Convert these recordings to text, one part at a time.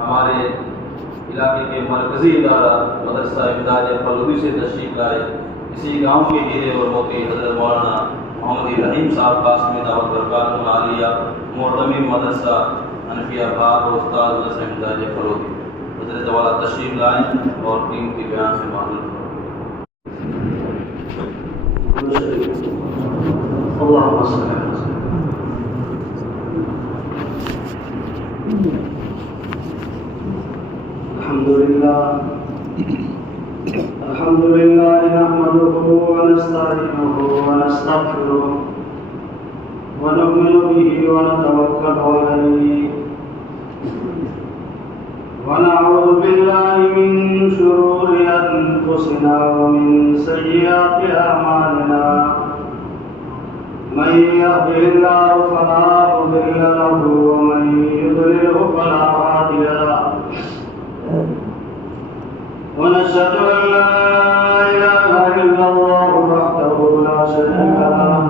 ہمارے علاقے کے مرکزی ادارہ مدرسہ امداد فلوی سے تشریف لائے اسی گاؤں کے ہیرے اور موتی حضرت مولانا محمد رحیم صاحب قاسمی دعوت برکات عالیہ معتمد مدرسہ حنفیہ باب اور استاد مدرسہ امداد فلوی حضرت والا تشریف لائیں اور ٹیم کے بیان سے معلوم اللهم صل على الحمد لله نحمده ونستعينه ونستغفره ونؤمن به ونتوكل عليه ونعوذ بالله من شرور أنفسنا ومن سيئات أعمالنا من يهده الله فلا مضل له ومن يضلله فلا هادي له ونشهد أن لا إله إلا الله وحده لا شريك له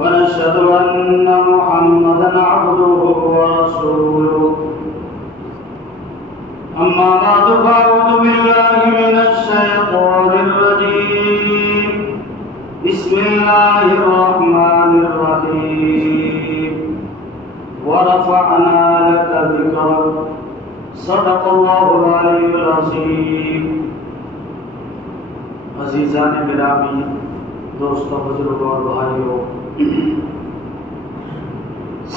ونشهد أن محمدا عبده ورسوله أما بعد فأعوذ بالله من الشيطان الرجيم بسم الله الرحمن الرحيم ورفعنا لك ذكرك صدق الله العلي العظيم عزیزان گرامی دوستوں بزرگوں اور بھائیوں،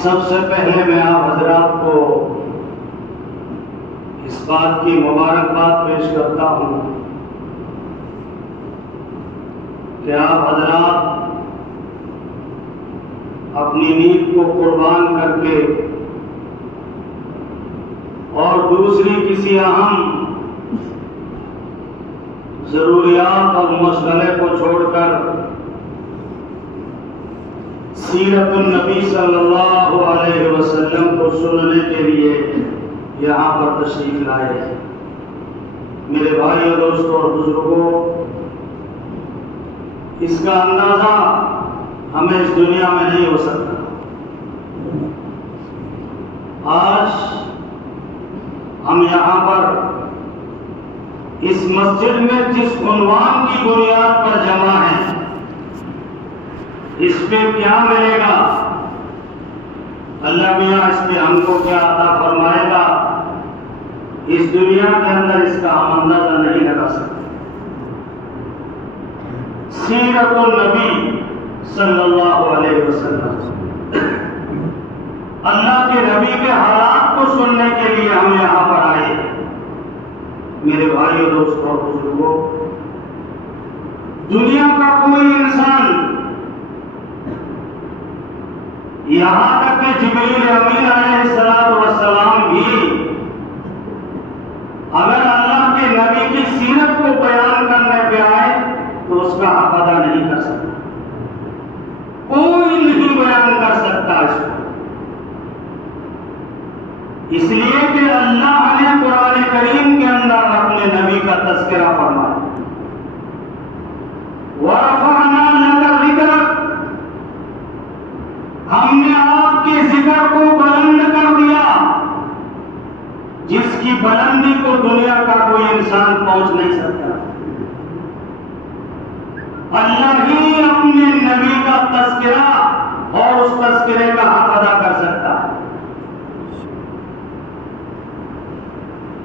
سب سے پہلے میں آپ حضرات کو اس بات کی مبارکباد پیش کرتا ہوں کہ آپ حضرات اپنی نیند کو قربان کر کے اور دوسری کسی اہم ضروریات اور مشغلے کو چھوڑ کر سیرت النبی صلی اللہ علیہ وسلم کو سننے کے لیے یہاں پر تشریف لائے۔ میرے بھائیوں، دوستوں اور بزرگوں، اس کا اندازہ ہمیں اس دنیا میں نہیں ہو سکتا۔ آج ہم یہاں پر اس مسجد میں جس عنوان کی بنیاد پر جمع ہیں، اس پہ کیا ملے گا، اللہ میاں اس پہ ہم کو کیا عطا فرمائے گا، اس دنیا کے اندر اس کا ہم اندازہ نہیں لگا سکتے۔ سیرت النبی صلی اللہ علیہ وسلم، اللہ کے نبی کے حالات کو سننے کے لیے ہم یہاں پر آئے۔ میرے بھائیوں، دوستوں اور بزرگوں، دنیا کا کوئی انسان، یہاں تک کہ جبریل امین علیہ السلام بھی اگر اللہ کے نبی کی سیرت کو بیان کرنے پہ آئے تو اس کا حق ادا نہیں کر سکتا، کوئی نہیں بیان کر سکتا اس کو، اس لیے کہ اللہ نے قرآن کریم کے اندر اپنے نبی کا تذکرہ فرمایا۔ وَرَفَعْنَا لَكَ ذِكْرَكَ، ہم نے آپ کے ذکر کو بلند کر دیا، جس کی بلندی کو دنیا کا کوئی انسان پہنچ نہیں سکتا۔ اللہ ہی اپنے نبی کا تذکرہ اور اس تذکرے کا حق ادا کر سکتا ہے۔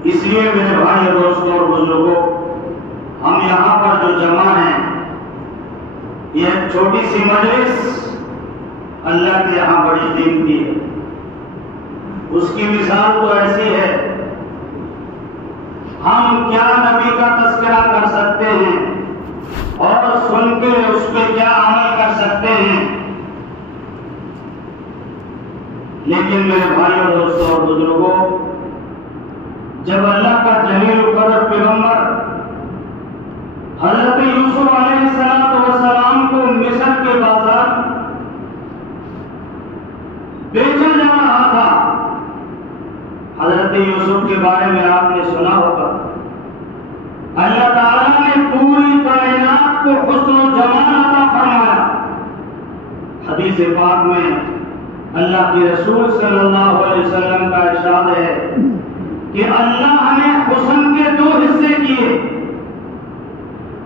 اس لیے میرے بھائی، دوستوں اور بزرگوں، ہم یہاں پر جو جمع ہیں، یہ ایک چھوٹی سی مجلس اللہ کے یہاں بڑی قیمتی ہے۔ اس کی مثال تو ایسی ہے، ہم کیا نبی کا تذکرہ کر سکتے ہیں اور سن کے اس پہ کیا عمل کر سکتے ہیں، لیکن میرے بھائیوں، دوستوں اور بزرگوں، جب اللہ کا جلیل القدر پیغمبر حضرت یوسف علیہ السلام کو مصر کے بازار بیچا جا رہا تھا، حضرت یوسف کے بارے میں آپ نے سنا ہوگا، اللہ تعالیٰ نے پوری کائنات کو حسن و جمال عطا فرمایا۔ حدیث پاک میں اللہ کے رسول صلی اللہ علیہ وسلم کا ارشاد ہے کہ اللہ نے حسن کے دو حصے کیے،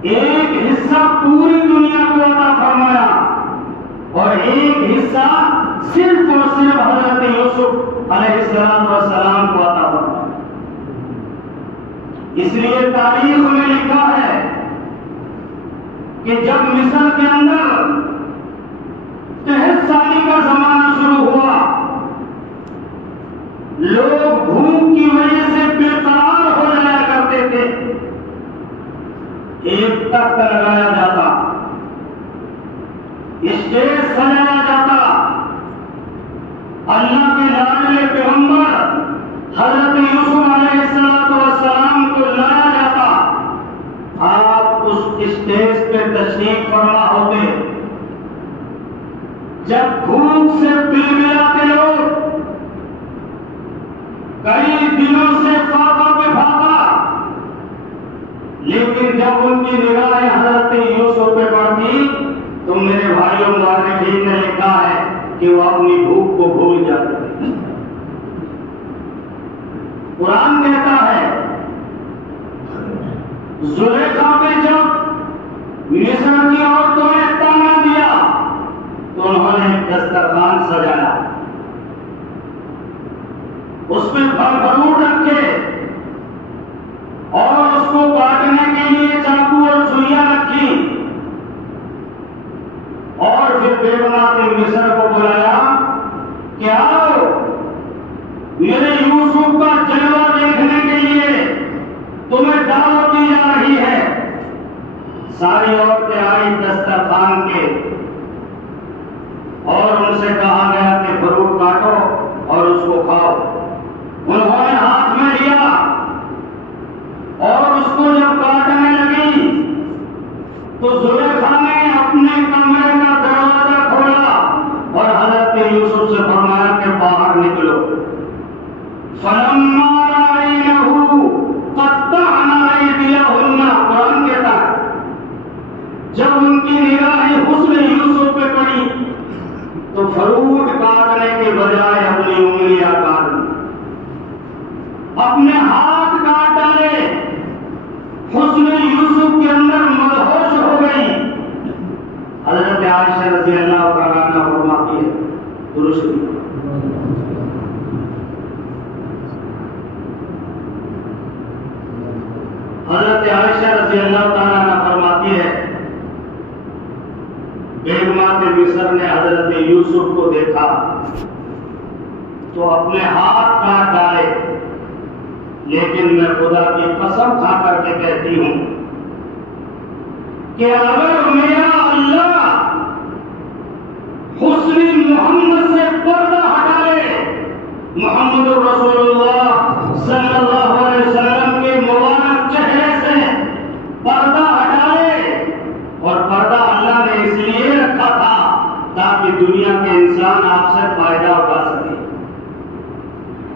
ایک حصہ پوری دنیا کو عطا فرمایا اور ایک حصہ صرف اور صرف حضرت یوسف علیہ السلام کو عطا فرمایا۔ اس لیے تاریخ میں لکھا ہے کہ جب مصر کے اندر 63 سالی کا زمانہ شروع ہوا، لوگ بھوک کی وجہ سے بے قرار ہو جایا کرتے تھے، ایک تخت لگایا جاتا، اسٹیج سجایا جاتا، اللہ کے لاڈلے پیغمبر حضرت یوسف علیہ السلام کو لایا جاتا، آپ اس اسٹیج پہ تشریف فرما ہوتے، جب بھوک سے بلبلاتے لوگ کئی دنوں سے فاقہ پہ فاقہ، لیکن جب ان کی نگاہیں حضرت یوسف پہ پڑتی تو میرے بھائیوں مورخین نے لکھا ہے کہ وہ اپنی بھوک کو بھول جاتے تھے۔ قرآن کہتا ہے زلیخا پہ جب مصر کی عورتوں نے تانا دیا تو انہوں نے ایک دسترخوان سجایا، اس میں پھل فروٹ رکھے اور اس کو کاٹنے کے لیے چاقو اور چھریاں رکھی، اور پھر بیگمات مصر کو بلایا کہ آؤ میرے یوسف کا جلوہ دیکھنے کے لیے تمہیں دعوت دی جا رہی ہے۔ ساری عورتیں آئی دسترخوان کے اور ان سے کہا گیا کہ فروٹ کاٹو اور اس کو کھاؤ۔ انہوں نے ہاتھ میں لیا اور اس کو جب کاٹنے لگی تو زلیخا نے اپنے کمرے کا دروازہ کھولا اور حضرت یوسف سے فرمایا کہ باہر نکلو۔ فلما رأینہ قطعن ایدیہن، قرآن کہتا ہے جب ان کی نگاہیں حسن یوسف پہ پڑی تو فروٹ کاٹنے کے بجائے اپنی انگلیاں کاٹ لی، اپنے ہاتھ کاٹ ڈالے، حسن یوسف کے اندر مدہوش ہو گئی۔ حضرت عائشہ رضی اللہ تعالیٰ عنہا فرماتی ہے، درست حضرت عائشہ رضی اللہ تعالیٰ عنہا فرماتی ہے بیگمات مصر نے حضرت یوسف کو دیکھا تو اپنے ہاتھ کاٹ ڈالے، لیکن میں خدا کی قسم کھا کر کے کہتی ہوں کہ اگر میرا اللہ حسن محمد سے پردہ ہٹا لے، محمد رسول اللہ صلی اللہ علیہ وسلم کے مبارک چہرے سے پردہ ہٹا لے، اور پردہ اللہ نے اس لیے رکھا تھا تاکہ دنیا کے انسان آپ سے فائدہ اٹھا سکے،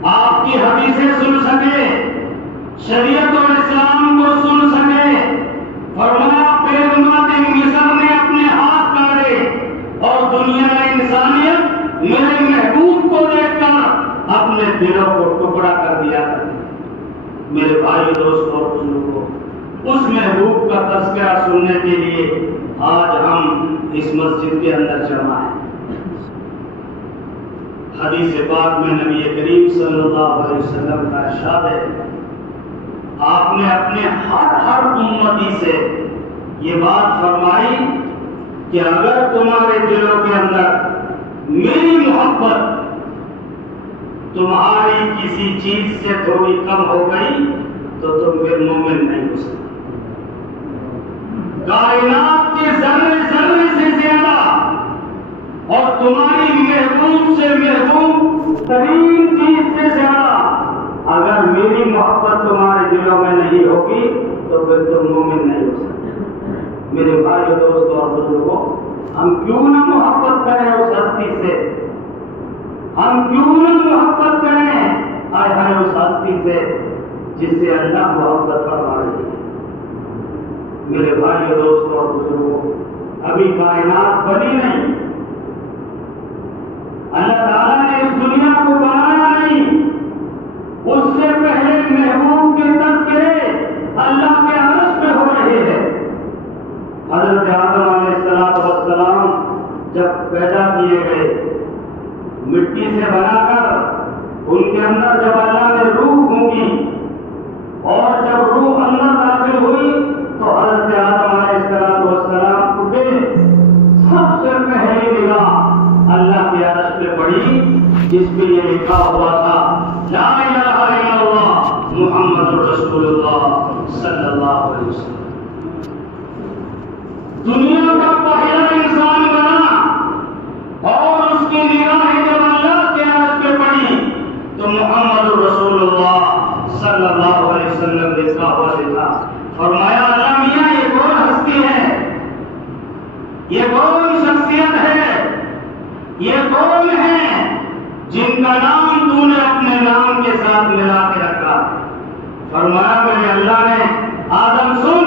آپ کی حدیثیں سن سکے، شریعت اور اسلام کو سن سکے۔ فرمایا بیگمات مصر نے اپنے ہاتھ کاٹے اور دنیا انسانیت میرے محبوب کو دیکھ کر اپنے دلوں کو ٹکڑا کر دیا۔ میرے بھائی دوست اور بزرگوں، اس محبوب کا تذکرہ سننے کے لیے آج ہم اس مسجد کے اندر جمع ہیں۔ حدیث پاک میں نبی کریم صلی اللہ علیہ وسلم کا ارشاد ہے، آپ نے اپنے ہر امتی سے یہ بات فرمائی کہ اگر تمہارے دلوں کے اندر میری محبت تمہاری کسی چیز سے تھوڑی کم ہو گئی تو تم پھر مومن نہیں ہو سکتے۔ کائنات کے ذرے ذرے سے زیادہ اور تمہاری محبوب سے محبوب ترین چیز سے زیادہ اگر میری محبت تمہارے دلوں میں نہیں ہوگی تو پھر تم مومن نہیں ہو سکتے۔ میرے بھائی دوست اور بزرگوں، ہم کیوں نہ محبت کریں اس ہستی سے، ہم کیوں نہ محبت کریں آئے ہائے اس ہستی سے جس سے اللہ محبت فرما رہی ہے۔ میرے بھائی دوست اور بزرگوں، ابھی کائنات بنی نہیں، اللہ تعالیٰ نے اس دنیا کو بنایا نہیں، اس سے پہلے محبوب کے تذکرے اللہ کے عرش پہ ہو رہے ہیں۔ حضرت آدم علیہ السلام جب پیدا کیے گئے مٹی سے بنا کر، ان کے اندر جب اللہ نے روح پھونکی اور جب روح اندر داخل ہوئی تو حضرت آدم علیہ السلام اٹھے، سب سے پہلی نگاہ اللہ کے عرش پہ پڑی جس پہ یہ لکھا ہوا تھا لا الہ الا اللہ محمد رسول اللہ صلی اللہ علیہ وسلم۔ دنیا کا پہلا انسان بنا اور اس کی نگاہیں جب اللہ کے عرش پہ پڑی تو محمد رسول اللہ صلی اللہ علیہ وسلم لکھا ہوا تھا۔ فرمایا اللہ میاں یہ کون ہستی ہے، یہ کون شخصیت ہے، یہ کون ہے جن کا نام تو نے اپنے نام کے ساتھ ملا کے رکھا؟ فرمایا میرے اللہ نے آدم سن،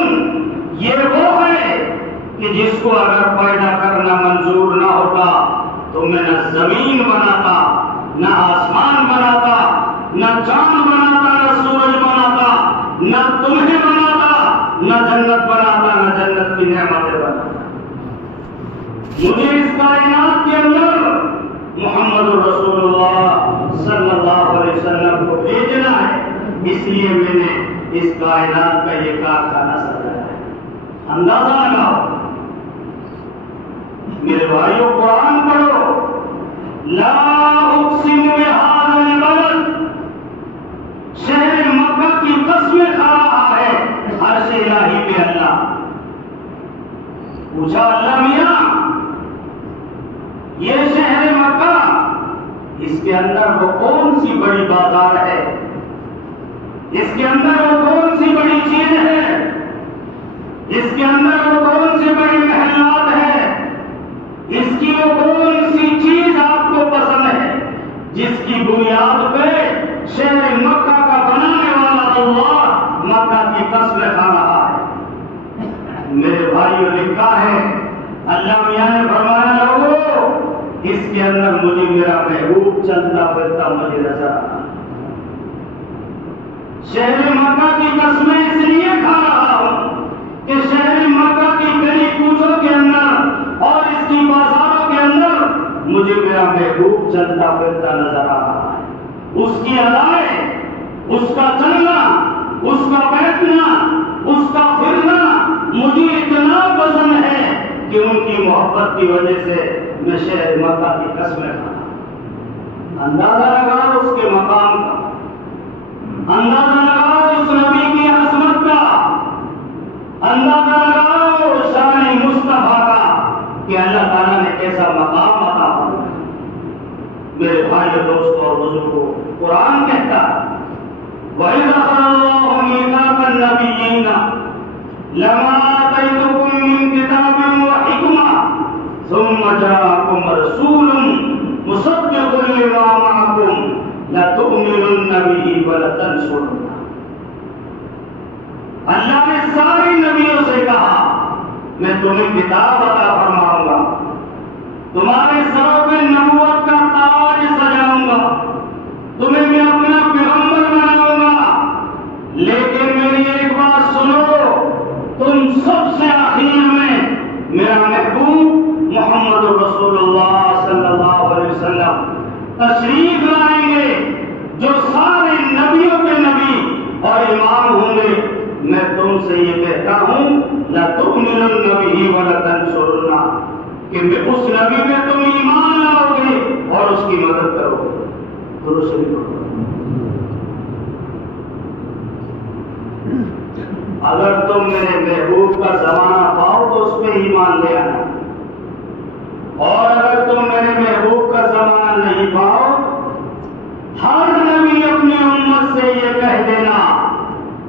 یہ وہ ہے کہ جس کو اگر پیدا کرنا منظور نہ ہوتا تو میں نہ زمین بناتا، نہ آسمان بناتا، نہ چاند بناتا، نہ سورج بناتا، نہ تمہیں بناتا، نہ جنت بناتا، نہ جنت کی نعمتیں بناتا۔ مجھے اس کائنات کے اندر محمد رسول اللہ صلی اللہ علیہ وسلم کو بھیجنا ہے، اس لیے میں نے اس کائنات کا یہ کارخانہ سجایا ہے۔ اندازہ لگاؤ میرے بھائیوں، قرآن پڑھو، لا اقسم بہذا البلد، شہر مکہ کی قسمیں کھا رہا ہے عرش الہی پہ اللہ۔ پوچھا اللہ میاں یہ شہر مکہ، اس کے اندر وہ کون سی بڑی بازار ہے، اس کے اندر وہ کون سی بڑی چیز ہے، اس کے اندر وہ کون سی بڑی محلات ہے، اس کی وہ کون سی چیز آپ کو پسند ہے جس کی بنیاد پہ شہر مکہ کا بنانے والا اللہ مکہ کی قسم کھا رہا ہے؟ میرے بھائیوں لکھا ہے اللہ میاں نے فرمایا لوگوں اس کے اندر مجھے میرا محبوب چلتا پھرتا مجھے نظر آتا۔ شہر مکہ کی قسمیں اس لیے کھا رہا ہوں کہ شہر مکہ کی گلی کوچوں کے اندر اور اس کی بازاروں کے اندر مجھے میرا محبوب چلتا پھرتا نظر آ رہا ہے۔ اس کی ادائیں، اس کا چلنا، اس کا بیٹھنا، اس کا پھرنا مجھے اتنا پسند ہے کہ ان کی محبت کی وجہ سے میں شہر مکہ کی قسمیں کھاتا۔ اندازہ لگاؤ اس کے مقام کا، اندازہ لگاؤ اس نبی کی عظمت کا، اندازہ لگاؤ شان مصطفیٰ کا کہ اللہ تعالیٰ نے کیسا مقام عطا فرمایا۔ میرے بھائیو دوستوں اور بزرگوں، قرآن کہتا ہے وَإِذْ أَخَذَ اللَّهُ مِيثَاقَ النَّبِيِّينَ لَمَا آتَيْتُكُم مِّن كِتَابٍ وَحِكْمَةٍ ثُمَّ جَاءَكُمْ رَسُولٌ مُصَدِّقٌ لِّمَا مَعَكُمْ لَتُؤْمِنُنَّ بِهِ وَلَتَنصُرُنَّهُ۔ اللہ نے سارے نبیوں سے کہا میں تمہیں کتاب عطا فرماؤں گا، تمہارے سروں پہ نبوت کا تاج سجاؤں گا، تمہیں میں اپنا پیغمبر بناؤں گا، لیکن میری ایک بات سنو، تم سب سے آخر میں میرا محبوب محمد رسول اللہ صلی اللہ علیہ وسلم تشریف لائیں گے جو سارے نبیوں کے نبی اور امام ہوں گے۔ میں تم سے یہ کہتا ہوں لَتُؤْمِنُنَّ بِهِ وَلَتَنصُرُنَّهُ کہ اس نبی میں تم ایمان لاؤ گے اور اس کی مدد کرو گے۔ درست شریف پڑھو۔ اگر تم میرے محبوب کا زمانہ پاؤ تو اس پہ ایمان لے آنا، اور اگر تم میرے محبوب کا زمانہ نہیں پاؤ ہر نبی اپنی امت سے یہ کہہ دینا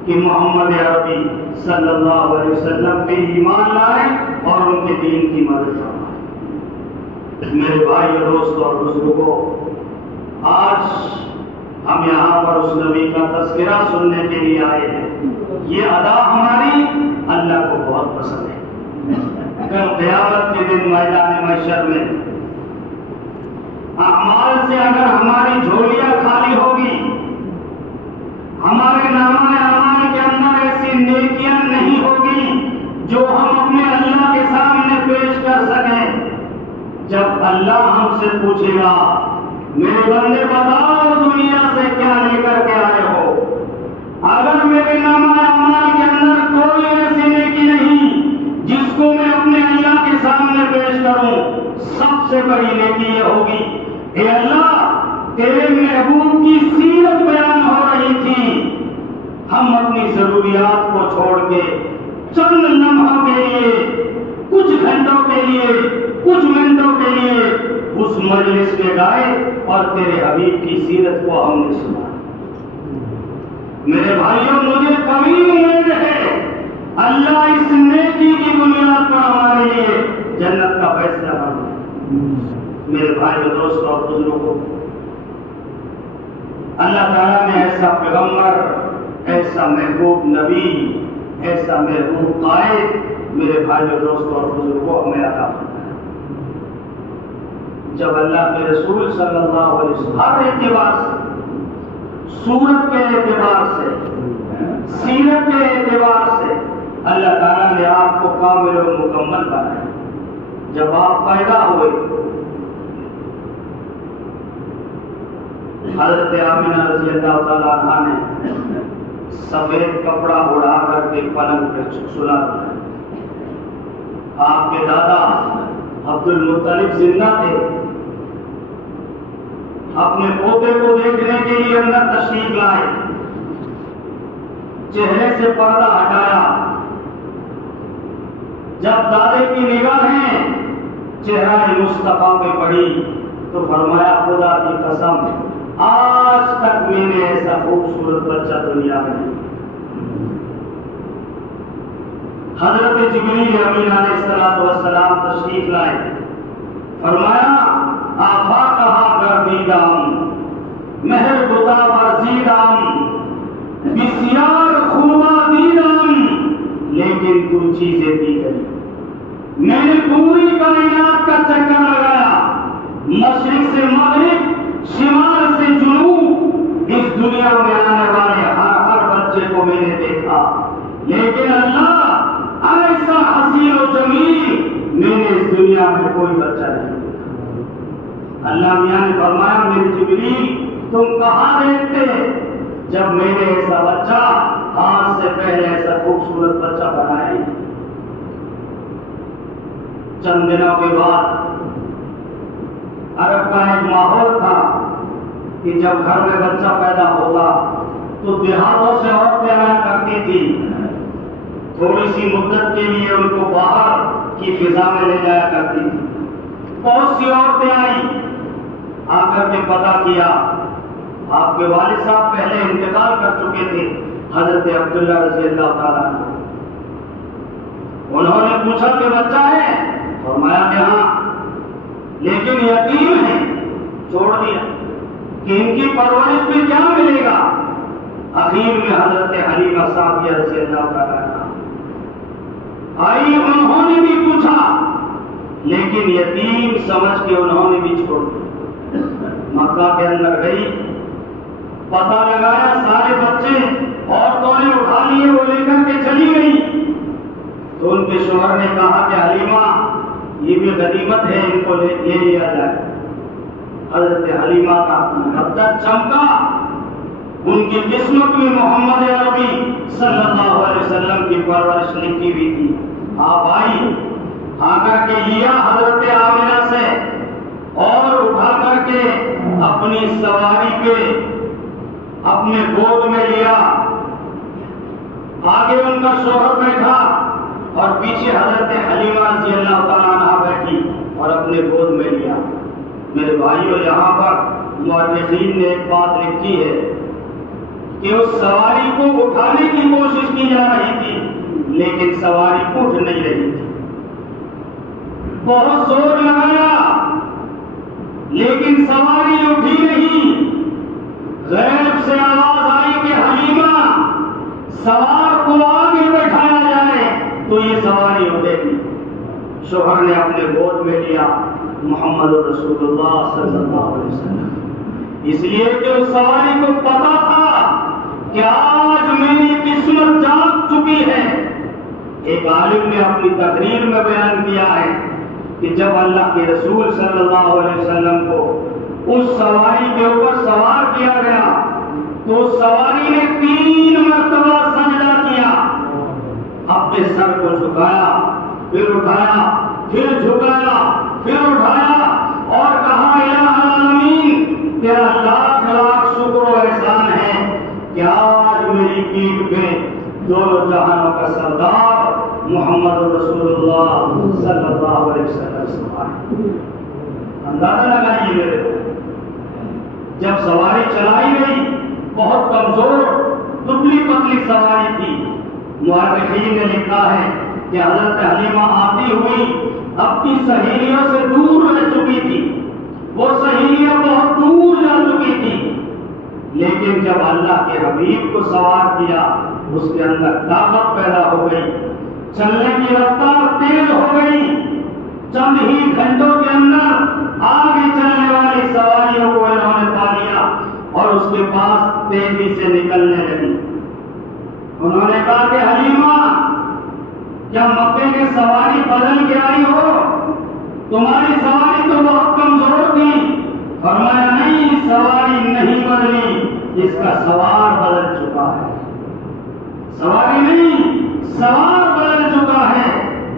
کہ محمد عربی صلی اللہ علیہ وسلم پہ ایمان لائیں اور ان کے دین کی مدد فرمائیں۔ میرے بھائی اور دوستوں اور بزرگوں، آج ہم یہاں پر اس نبی کا تذکرہ سننے کے لیے آئے ہیں۔ یہ ادا ہماری اللہ کو بہت پسند ہے۔ کل قیامت کے دن میدان محشر میں اعمال سے اگر ہماری جھولیاں خالی ہوگی ہمارے نامہ اعمال کے اندر ایسی نیکیاں نہیں ہوگی جو ہم اپنے اللہ کے سامنے پیش کر سکیں۔ جب اللہ ہم سے پوچھے گا میرے بندے بتاؤ دنیا سے کیا لے کر کے آئے ہو، اگر میرے نامہ اعمال کے اندر کوئی ایسی نیکی نہیں جس کو میں اپنے اللہ کے سامنے پیش کروں، سب سے بڑی نیکی یہ ہوگی اے اللہ تیرے محبوب کی سیرت بیان ہو رہی تھی، ہم اپنی ضروریات کو چھوڑ کے چند لمحوں کے لیے، کچھ گھنٹوں کے لیے، کچھ منٹوں کے لیے اس مجلس میں گئے اور تیرے حبیب کی سیرت کو ہم نے سنا۔ میرے بھائیوں مجھے کبھی امید ہے اللہ اس نیکی کی بنیاد پر ہمارے لیے جنت کا فیصلہ کرے۔ میرے بھائیوں دوستوں اور بزرگوں، اللہ تعالیٰ نے ایسا پیغمبر، ایسا محبوب نبی، ایسا محبوب قائد میرے بھائیوں دوستوں اور بزرگوں ہمیں عطا فرمایا۔ جب اللہ کے رسول صلی اللہ علیہ وسلم ہر اعتبار سے، صورت کے اعتبار سے، سیرت کے اعتبار سے اللہ تعالیٰ نے آپ کو کامل و مکمل بنایا۔ جب آپ پیدا ہوئے حضرت آمنہ رضی اللہ تعالیٰ عنہ نے سفید کپڑا اڑا کر کے پلنگ پہ سلا دیا۔ آپ کے دادا عبد المطلب زندہ تھے، اپنے پوتے کو دیکھنے کے لیے اندر تشریف لائے، چہرے سے پردہ ہٹایا، جب دادے کی نگاہیں چہرہ مصطفیٰ پہ پڑی تو فرمایا خدا کی قسم آج تک میں نے ایسا خوبصورت بچہ دنیا میں نہیں۔ حضرت جبریل امین علیہ السلام تشریف لائے، فرمایا آفا کہا گردیدام مہر بتا ورزیدام بسیار خوبا دیدام، لیکن تو چیزیں دی گئی۔ میں نے پوری کائنات کا چکر لگایا، مشرق سے مغرب، شمال سے جنوب، اس دنیا میں آنے والے ہر بچے کو میں نے دیکھا، لیکن اللہ ایسا حسین و جمیل میں نے اس دنیا میں کوئی بچہ نہیں دیکھا۔ اللہ میاں نے فرمایا میرے جبریل تم کہاں دیکھتے جب میں نے ایسا بچہ آج سے پہلے ایسا خوبصورت بچہ بنایا ہی نہیں۔ چند دنوں کے بعد عرب کا ایک ماحول تھا کہ جب گھر میں بچہ پیدا ہوتا تو دیہاتوں سے عورتیں آیا کرتی تھی، تھوڑی سی مدت کے لیے ان کو باہر کی فضا میں لے جایا کرتی تھی۔ بہت سی عورتیں آئی، آ کر کے پتہ کیا آپ کے والد صاحب پہلے انتقال کر چکے تھے، حضرت عبداللہ رضی اللہ تعالیٰ عنہ۔ انہوں نے پوچھا کہ بچہ ہے، فرمایا کہ ہاں، لیکن یتیم ہے، چھوڑ دیا کہ ان کی پرورش میں کیا ملے گا۔ اخیر میں حضرت حلیمہ سعدیہ رضی اللہ تعالیٰ عنہ آئی، انہوں نے بھی پوچھا لیکن یتیم سمجھ کے انہوں نے بھی چھوڑ دیا۔ مکہ کے اندر گئی، پتہ لگایا سارے بچے عورتوں نے اٹھا لیے، وہ لے کر کے چلی گئی تو ان کے شوہر نے کہا کہ حلیمہ یہ بھی غنیمت ہے، ان کو لے لیا جائے۔ حضرت حلیمہ کا مقدر چمکا، ان کی قسمت میں محمد عربی صلی اللہ علیہ وسلم کی پرورش لکھی ہوئی تھی۔ آپ آئی، آ کر کے لیا حضرت آمنہ سے اور اٹھا کر کے اپنی سواری پہ اپنے گود میں لیا، آگے ان کا شوہر بیٹھا اور پیچھے حضرت حلیمہ رضی اللہ تعالیٰ عنہ بیٹھی اور اپنے گود میں لیا۔ میرے بھائیوں یہاں پر مؤرخین نے ایک بات لکھی ہے کہ اس سواری کو اٹھانے کی کوشش کی جا رہی تھی لیکن سواری اٹھ نہیں رہی تھی، بہت زور لگایا لیکن سواری اٹھی نہیں۔ غیب سے آواز آئی کہ حلیمہ سوار کو آگے بٹھایا جائے تو یہ سواری اٹھے گی۔ شوہر نے اپنے گود میں لیا محمد رسول اللہ صلی اللہ علیہ وسلم، اس لیے کہ اس سواری کو پتا تھا کہ آج میری قسمت جاگ چکی ہے۔ ایک عالم نے اپنی تقریر میں بیان کیا ہے کہ جب اللہ کے رسول صلی اللہ علیہ وسلم کو اس سواری کے اوپر سوار کیا گیا تو اس سواری نے 3 مرتبہ سجدہ کیا، اپنے سر کو جھکایا، پھر اٹھایا، پھر جھکایا، پھر اٹھایا اور کہا الہ العالمین تیرا لاکھ لاکھ شکر و احسان ہے کہ آج میری پیٹھ پہ دونوں جہانوں کا سردار محمد رسول اللہ صلی اللہ علیہ وسلم سوار۔ اندازہ لگائیے میرے کو، جب سواری چلائی گئی بہت کمزور دبلی پتلی سواری تھی۔ مورخین نے لکھا ہے کہ حضرت حلیمہ آتی ہوئی اپنی سہیلیوں سے دور رہ چکی تھی، وہ سہیلیاں بہت دور جا چکی تھی، لیکن جب اللہ کے حبیب کو سوار کیا اس کے اندر طاقت پیدا ہو گئی، چلنے کی رفتار تیز ہو گئی، چند ہی گھنٹوں کے اندر آگے چلنے والی سواریوں کو انہوں نے پا لیا اور اس کے پاس تیزی سے نکلنے لگی۔ انہوں نے کہا کہ حلیمہ کیا مکے کی سواری بدل کے آئی ہو؟ تمہاری سواری تو بہت کمزور تھی۔ فرمایا نہیں، سواری نہیں بدلی، اس کا سوار بدل چکا ہے۔ سواری نہیں، سوار بدل چکا ہے،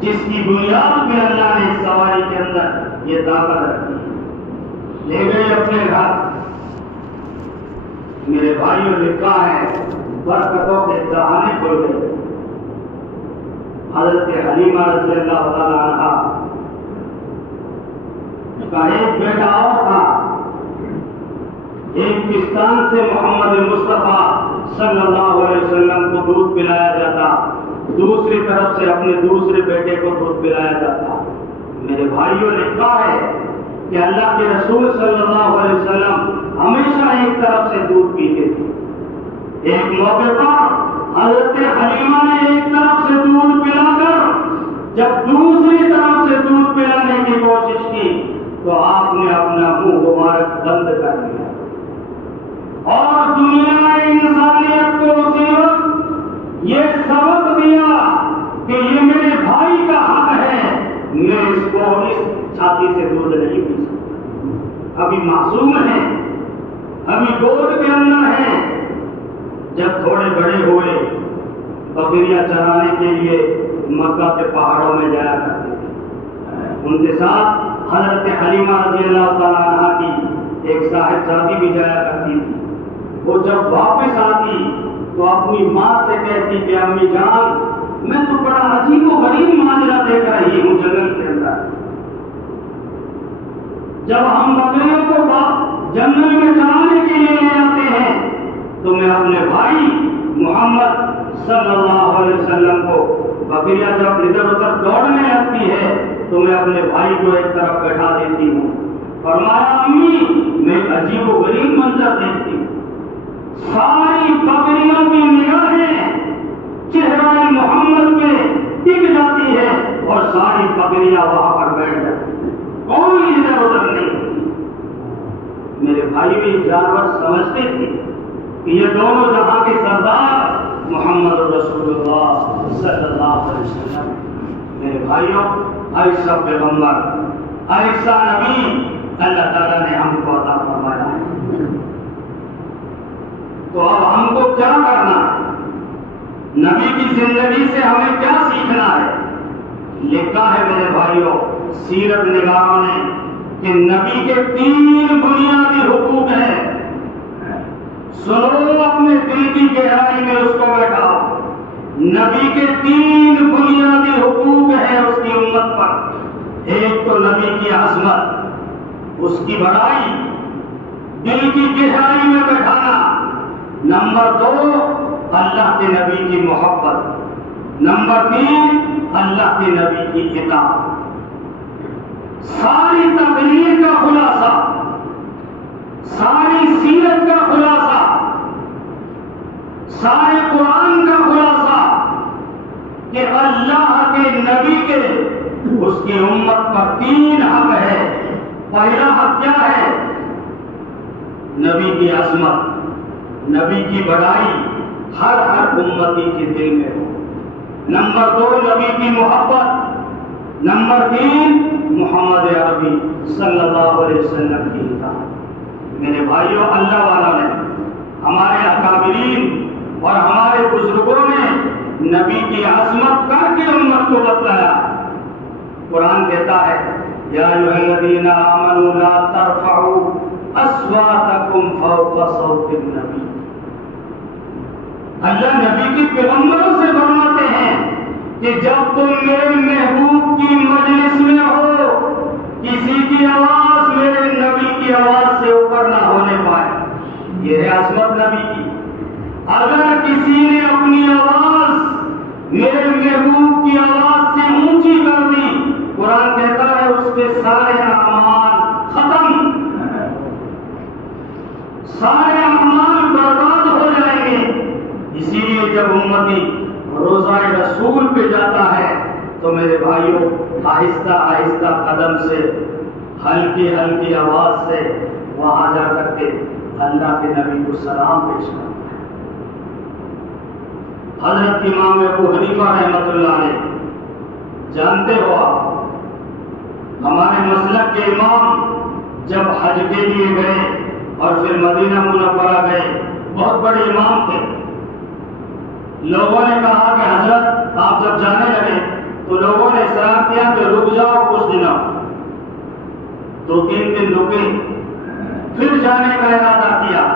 جس کی بنیاد پہ اللہ نے سواری کے اندر یہ طاقت رکھی۔ لے گئے اپنے گھر۔ میرے بھائیوں لکھا ہے برکتوں کے دہانے کھل گئے۔ حضرت حلیمہ رضی اللہ تعالیٰ عنہا کا ایک بیٹا اور تھا، ایک پاکستان سے محمد مصطفیٰ صلی اللہ علیہ وسلم کو دودھ پلایا جاتا، دوسری طرف سے اپنے دوسرے بیٹے کو دودھ پلایا جاتا۔ میرے بھائیوں لکھا ہے کہ اللہ کے رسول صلی اللہ علیہ وسلم ہمیشہ ایک طرف سے دودھ پیتے تھے۔ ایک موقع پر حضرت حلیمہ نے ایک طرف سے دودھ پلا کر جب دوسری طرف سے دودھ پلانے کی کوشش کی تو آپ نے اپنا منہ مبارک بند کر دیا اور دنیا انسانیت کو اسی وقت یہ سبق دیا کہ یہ میرے بھائی کا حق ہے، میں اس کو اس چھاتی سے دودھ نہیں پی سکتا۔ ابھی معصوم ہے، ابھی گود کے اندر ہے۔ جب تھوڑے بڑے ہوئے بکریاں چرانے کے لیے مکہ کے پہاڑوں میں جایا کرتے تھے، ان کے ساتھ حضرت حلیمہ رضی اللہ تعالیٰ عنہا کی ایک صاحبزادی بھی جایا کرتی تھی۔ وہ جب واپس آتی تو اپنی ماں سے کہتی کہ امی جان میں تو بڑا عجیب و غریب ماجرا دیکھ رہی ہوں جنگل کے اندر۔ جب ہم بکریوں کو جنگل میں چرانے کے لیے لے جاتے ہیں تو میں اپنے بھائی محمد صلی اللہ علیہ وسلم کو بکریاں جب ادھر ادھر دوڑنے لگتی ہے تو میں اپنے بھائی کو ایک طرف بیٹھا دیتی ہوں۔ فرمایا امی میں عجیب و غریب منظر دیکھتی ہوں، ساری بکریوں کی نگاہیں چہرہ محمد پہ ٹک جاتی ہے اور ساری بکریاں وہاں پر بیٹھ جاتی ہیں، کوئی ادھر ادھر نہیں۔ میرے بھائی بھی جانور سمجھتے تھے کہ یہ دونوں جہاں کے سردار محمد رسول اللہ صلی اللہ علیہ وسلم۔ میرے بھائیوں ایسا پیغمبر، ایسا نبی اللہ تعالیٰ نے ہم کو عطا فرمایا ہے۔ تو اب ہم کو کیا کرنا ہے؟ نبی کی زندگی سے ہمیں کیا سیکھنا ہے؟ لکھا ہے میرے بھائیوں سیرت نگاروں نے کہ نبی کے 3 بنیادی حقوق ہیں۔ سنو اپنے دل کی گہرائی میں اس کو بیٹھاؤ۔ نبی کے 3 بنیادی حقوق ہیں اس کی امت پر۔ ایک تو نبی کی عظمت، اس کی بڑائی، دل کی گہرائی میں بیٹھانا۔ نمبر 2 اللہ کے نبی کی محبت۔ نمبر 3 اللہ کے نبی کی اطاعت۔ ساری تقریر کا خلاصہ، ساری سیرت کا خلاصہ، سارے قرآن کا خلاصہ کہ اللہ کے نبی کے اس کی امت پر 3 حق ہے۔ پہلا حق کیا ہے؟ نبی کی عظمت، نبی کی بڑائی، ہر امتی کے دل میں ہو۔ نمبر 2 نبی کی محبت، نمبر 3 محمد عربی صلی اللہ علیہ وسلم کی اطاعت۔ میرے بھائیوں، اللہ والا نے، ہمارے اکابرین اور ہمارے بزرگوں نے نبی کی عظمت کر کے امت کو بتلایا۔ قرآن کہتا ہے یا ایھا الذین آمنوا لا ترفعوا اصواتکم فوق صوت النبی۔ اللہ نبی کے پیغمبروں سے فرماتے ہیں کہ جب تم میرے محبوب کی مجلس میں ہو، کسی کی آواز میرے نبی کی آواز سے اوپر نہ ہونے پائے۔ یہ ہے عظمت نبی کی۔ اگر کسی نے اپنی آواز میرے محبوب کی آواز سے اونچی کر دی، قرآن کہتا ہے اس کے سارے اعمال ختم، سارے اعمال برباد ہو جائیں گے۔ اسی لیے جب امتی روزہ رسول پہ جاتا ہے تو میرے بھائیوں، آہستہ آہستہ قدم سے، ہلکی ہلکی آواز سے وہاں جا کر کے اللہ کے نبی کو سلام پیش کرتا ہے۔ حضرت امام ابو حنیفہ رحمۃ اللہ علیہ، جانتے ہو آپ، ہمارے مسلک کے امام جب حج کے لیے گئے اور پھر مدینہ منورہ گئے، بہت بڑے امام تھے۔ لوگوں نے کہا کہ حضرت آپ جب جانے لگے تو لوگوں نے اصرار کیا کہ رک جاؤ کچھ دنوں، 2-3 دن رکے، پھر جانے کا ارادہ کیا،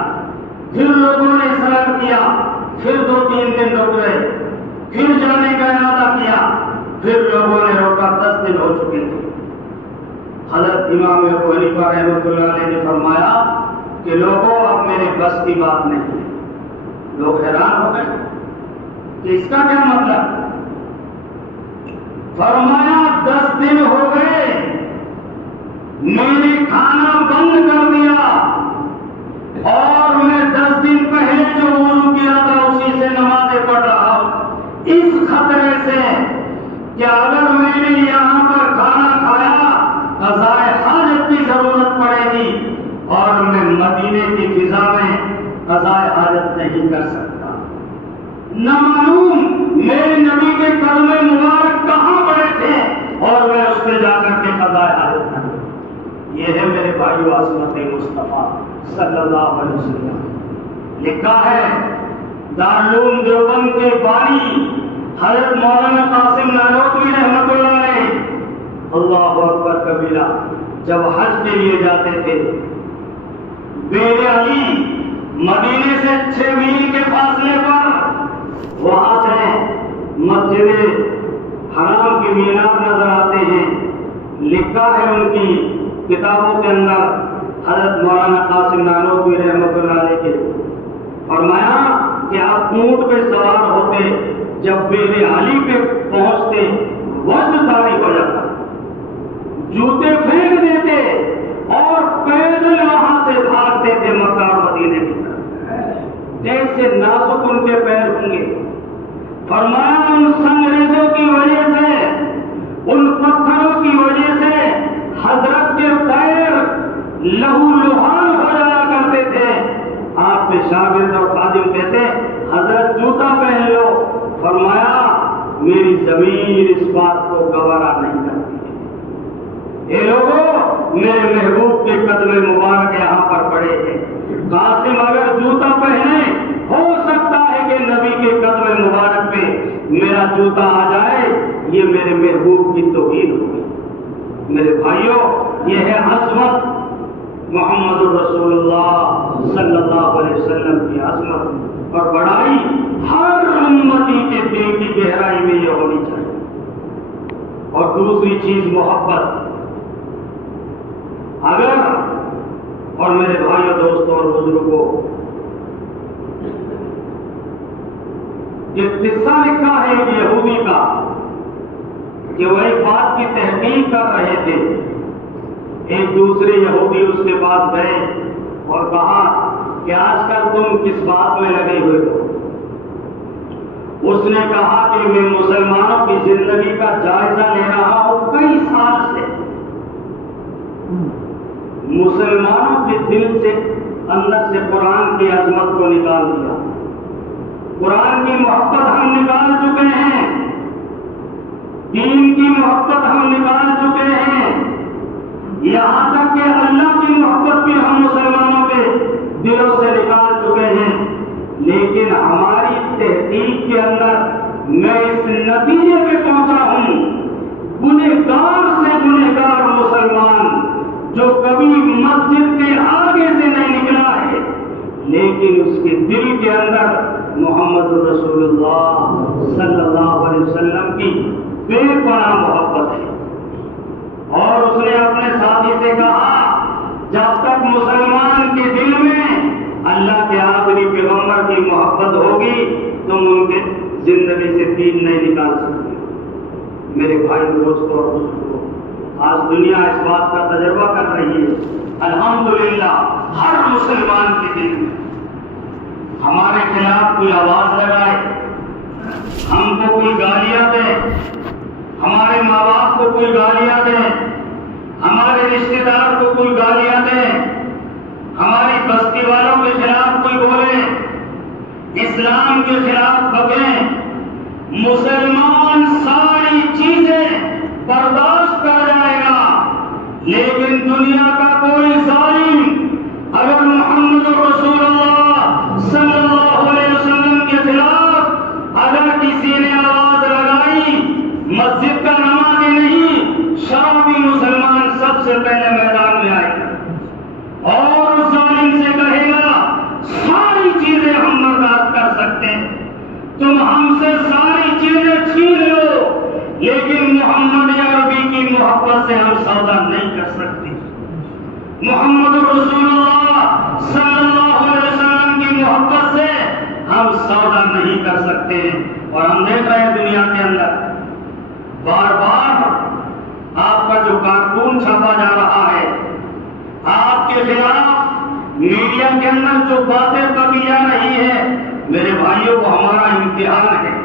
پھر لوگوں نے اصرار کیا، پھر 2-3 دن رک گئے، پھر جانے کا ارادہ کیا، پھر لوگوں نے روکا، 10 دن ہو چکے تھے۔ حضرت امام ابو حنیفہ رحمۃ اللہ علیہ نے فرمایا کہ لوگوں اب میرے بس کی بات نہیں ہے۔ لوگ حیران ہو گئے کہ اس کا کیا مطلب؟ فرمایا 10 دن ہو گئے، میں نے کھانا بند کر دیا اور میں 10 دن پہلے جو وضو کیا تھا اسی سے نمازیں پڑھ رہا ہوں، اس خطرے سے کہ اگر میں نے یہاں پر کھانا کھایا قضائے حاجت کی ضرورت پڑے گی اور میں مدینے کی فضا میں قضائے حاجت نہیں کر سکتا۔ نہ معلوم میرے نبی کے قدم مبارک کہاں پڑے تھے اور میں اس پہ جا کر کے قضائے حاجت کروں۔ یہ ہے میرے بھائیو عظمت مصطفیٰ صلی اللہ علیہ وسلم۔ لکھا ہے دارالعلوم دیوبند کے بانی حضرت مولانا قاسم نانوتوی رحمۃ اللہ علیہ، اللہ اکبر کبیرہ، جب حج کے لیے جاتے تھے، بیر علی مدینے سے 6 میل کے فاصلے پر، وہاں سے مسجد حرام کی مینار نظر آتے ہیں۔ لکھا ہے ان کی کتابوں کے اندر حضرت مولانا قاسم نانوتوی رحمۃ اللہ علیہ کے، فرمایا کہ آپ اونٹ پہ سوار ہوتے، جب بیر علی پہ پہنچتے وقت طاری ہو جاتا، جوتے پھینک دیتے اور پیدل وہاں سے بھاگتے تھے مکہ اور مدینے کی طرف، جیسے نازک ان کے پیر ہوں گے۔ فرمایا ان سنگریزوں کی وجہ سے، ان پتھروں کی وجہ سے حضرت کے پیر لہو لہان ہو جایا کرتے تھے۔ آپ کے شاگرد اور خادم کہتے حضرت جوتا پہن لو، فرمایا میری زمین اس بات کو گوارا نہیں کرتی۔ اے لوگوں، میرے محبوب کے قدم مبارک یہاں پر پڑے ہیں، قاسم اگر جوتا پہنے ہو سکتا ہے کہ نبی کے قدم مبارک پہ میرا جوتا آ جائے، یہ میرے محبوب کی توہین ہوگی۔ میرے بھائیوں، یہ ہے عظمت محمد الرسول اللہ صلی اللہ علیہ وسلم کی عظمت اور بڑائی۔ ہر امتی کے دل کی گہرائی میں یہ ہونی چاہیے۔ اور دوسری چیز محبت۔ اگر، اور میرے بھائیوں دوستوں اور بزرگوں، یہ قصہ لکھا ہے ایک یہودی کا کہ وہ ایک بات کی تحقیق کر رہے تھے، ایک دوسرے یہودی اس کے پاس گئے اور کہا کہ آج کل تم کس بات میں لگے ہوئے ہو؟ اس نے کہا کہ میں مسلمانوں کی زندگی کا جائزہ لے رہا ہوں کئی سال سے، مسلمانوں کے دل سے اندر سے قرآن کی عظمت کو نکال دیا، قرآن کی محبت ہم نکال چکے ہیں، دین کی محبت ہم نکال چکے ہیں، یہاں تک کہ اللہ کی محبت بھی ہم مسلمانوں کے دلوں سے نکال چکے ہیں۔ لیکن ہماری تحقیق کے اندر میں اس نتیجے پہ پہنچا ہوں، گنہگار سے گنہگار مسلمان جو کبھی مسجد کے آگے سے نہیں نکلا ہے، لیکن اس کے دل کے اندر محمد رسول اللہ صلی اللہ علیہ وسلم کی بے پناہ محبت ہے۔ اور اس نے اپنے ساتھی سے کہا، جب تک مسلمان کے دل میں اللہ کے آخری پیغمبر کی محبت ہوگی تم ان کے زندگی سے دین نہیں نکال سکتے۔ میرے بھائی دوستوں اور بزرگوں، آج دنیا اس بات کا تجربہ کر رہی ہے، الحمدللہ ہر مسلمان کے دل میں ہمارے خلاف کوئی آواز لگائے، ہم کو کوئی گالیاں دے، ہمارے ماں باپ کو کوئی گالیاں دے، ہمارے رشتہ دار کو کوئی گالیاں دے، ہماری بستی والوں کے خلاف کوئی بولے، اسلام کے خلاف بکیں، مسلمان ساری چیزیں برداشت کر جائے گا، لیکن دنیا کا کوئی ظالم اگر محمد رسول اللہ صلی اللہ علیہ وسلم کے خلاف اگر کسی نے آواز لگائی، مسجد کا نمازی نہیں، شرابی مسلمان سب سے پہلے میدان میں آئے گا اور اس ظالم سے کہے گا ساری چیزیں ہم برداشت کر سکتے ہیں، تم ہم سے ساری چیزیں چھین لو، لیکن محمد عربی کی محبت سے ہم سودا نہیں کر سکتے، محمد رسول اللہ صلی اللہ علیہ وسلم کی محبت سے ہم سودا نہیں کر سکتے ہیں۔ اور ہم دیکھ رہے ہیں دنیا کے اندر بار بار آپ کا جو کارٹون چھاپا جا رہا ہے، آپ کے خلاف میڈیا کے اندر جو باتیں کہی جا رہی ہے، میرے بھائیوں کو ہمارا امتحان ہے،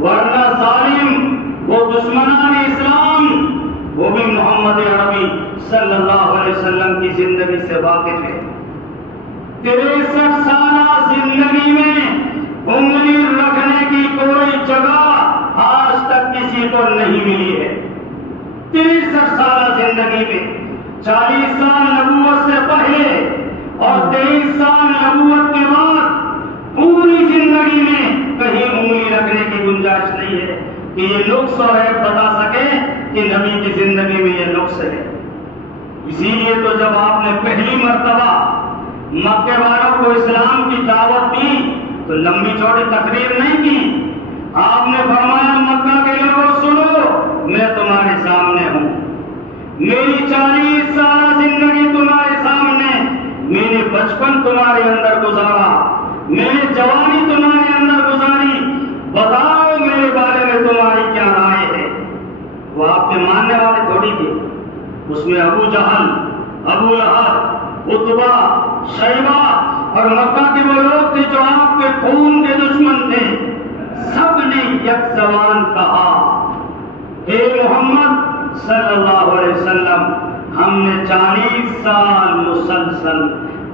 ورنہ ظالم وہ دشمنان اسلام وہ بھی محمد عربی صلی اللہ علیہ وسلم کی زندگی سے واقف ہے۔ 63 سالہ زندگی میں انگلی رکھنے کی کوئی جگہ آج تک کسی کو نہیں ملی ہے۔ 63 سالہ زندگی میں 40 سال نبوت سے پہلے اور 23 سال نبوت کے بعد پوری زندگی میں کہیں انگلی رکھنے کی گنجائش نہیں ہے کہ یہ نقص ہے، بتا سکے کہ نبی کی زندگی میں یہ نقص ہے۔ اسی لیے تو جب آپ نے پہلی مرتبہ مکے والوں کو اسلام کی دعوت دی تو لمبی چوڑی تقریر نہیں کی، آپ نے فرمایا مکہ کے لوگوں سنو، میں تمہارے سامنے ہوں، میری 40 سالہ زندگی تمہارے سامنے، میں نے بچپن تمہارے اندر گزارا، میں نے جوانی تمہارے اندر گزاری، بتاؤ میرے بارے میں تمہاری کیا رائے ہے۔ وہ آپ کے ماننے والے تھوڑی تھے، اس میں ابو جہل، ابو لہب، عتبہ، شیبہ اور مکہ کے وہ لوگ تھے جو آپ کے خون کے دشمن تھے، سب نے یک زبان کہا، اے محمد صلی اللہ علیہ وسلم، ہم نے 40 سال مسلسل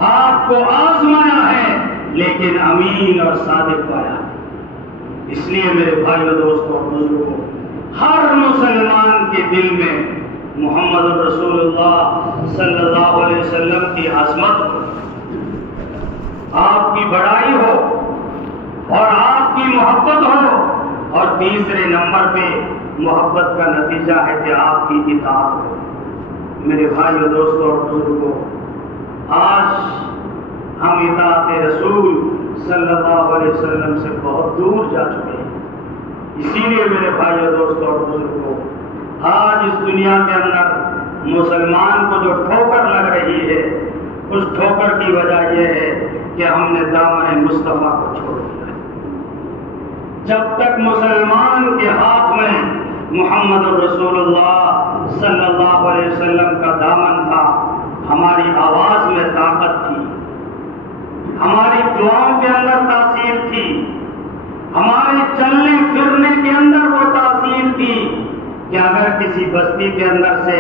آپ کو آزمایا ہے لیکن امین اور صادق پایا۔ اس لیے میرے بھائیوں، دوستوں اور بزرگوں، ہر مسلمان کے دل میں محمد رسول اللہ صلی اللہ علیہ وسلم کی عظمت ہو، آپ کی بڑائی ہو اور آپ کی محبت ہو، اور تیسرے نمبر پہ محبت کا نتیجہ ہے کہ آپ کی اطاعت ہو۔ میرے بھائیوں، دوستوں اور بزرگوں، آج ہم اطاعت رسول صلی اللہ علیہ وسلم سے بہت دور جا چکے ہیں۔ اسی لیے میرے بھائیوں، دوستوں اور بزرگوں، آج اس دنیا کے اندر مسلمان کو جو ٹھوکر لگ رہی ہے، اس ٹھوکر کی وجہ یہ ہے کہ ہم نے دامن مصطفیٰ کو چھوڑ دیا ہے۔ جب تک مسلمان کے ہاتھ میں محمد رسول اللہ صلی اللہ علیہ وسلم کا دامن تھا، ہماری آواز میں طاقت تھی، ہماری دعاؤں کے اندر تاثیر تھی، ہمارے چلنے پھرنے کے اندر وہ تاثیر تھی کہ اگر کسی بستی کے اندر سے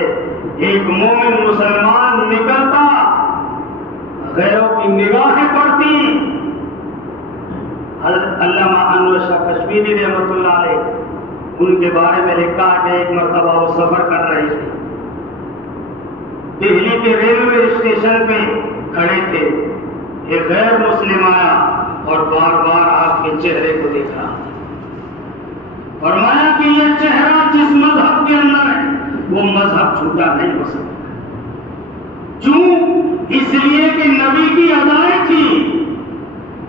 ایک مومن مسلمان نکلتا، غیروں کی نگاہیں پڑتی، حضرت علامہ انور شاہ کشمیری رحمۃ اللہ علیہ ان کے بارے میں لکھا کہ ایک مرتبہ وہ سفر کر رہے تھے، دہلی کے ریلوے اسٹیشن پہ کھڑے تھے، ایک غیر مسلم آیا اور بار بار آپ کے چہرے کو دیکھا، فرمایا کہ یہ چہرہ جس مذہب کے اندر ہے وہ مذہب چھوٹا نہیں ہو سکتا، کیوں؟ اس لیے کہ نبی کی ادائیں تھی،